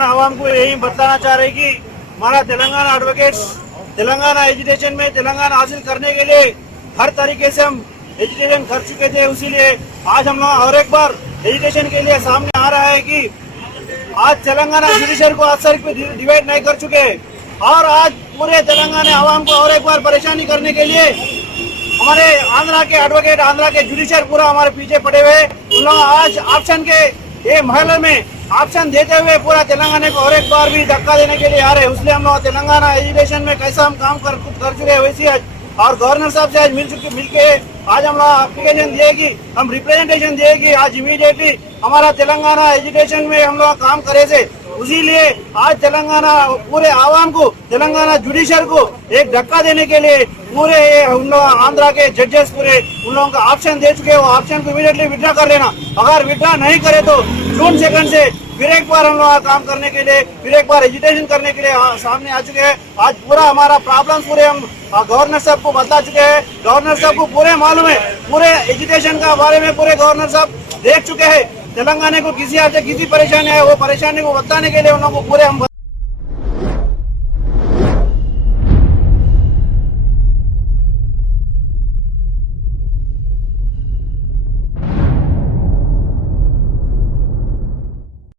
तेलंगाना आवाम को यही बताना चाह रहे कि हमारा तेलंगाना एडवोकेट्स तेलंगाना एजुटेशन में तेलंगाना हासिल करने के लिए हर तरीके से हम एजुटेशन कर चुके थे। इसीलिए आज हम लोग और एक बार एजुटेशन के लिए सामने आ रहा है कि आज तेलंगाना जुडिशरी को अक्सर डिवाइड नहीं कर चुके और आज पूरे तेलंगाना आवाम को और एक बार परेशानी करने के लिए हमारे आंध्रा के एडवोकेट, आंध्रा के जुडिशरी पूरा हमारे पीछे पड़े हुए। उन लोग आज ऑप्शन के ये महल में ऑप्शन देते हुए पूरा तेलंगाना को और एक बार भी धक्का देने के लिए आ रहे हैं। इसलिए हम लोग तेलंगाना एजुकेशन में कैसा हम काम कर चुके हैं वैसे आज और गवर्नर साहब से आज मिलके आज हम लोग एप्लीकेशन दिए कि हम रिप्रेजेंटेशन दिए कि आज इमीडिएटली हमारा तेलंगाना एजुकेशन में हम लोग काम करे थे। इसीलिए आज तेलंगाना पूरे आवाम को तेलंगाना जुडिशरी को एक धक्का देने के लिए पूरे उन लोग आंध्रा के जजेस पूरे उन लोगों का ऑप्शन दे चुके हैं। वो ऑप्शन को इमीडिएटली विड्रॉ कर लेना। अगर विड्रॉ नहीं करे तो जून 2 से फिर एक बार हम लोग काम करने के लिए फिर एक बार एजुटेशन करने के लिए सामने आ चुके हैं। आज पूरा हमारा प्रॉब्लम पूरे हम गवर्नर साहब को बता चुके हैं। गवर्नर साहब को पूरे मालूम है, पूरे एजुकेशन का बारे में पूरे गवर्नर साहब देख चुके हैं। तेलंगाना को किसी परेशानी है वो परेशानी को बताने के लिए उन लोगों को पूरे हम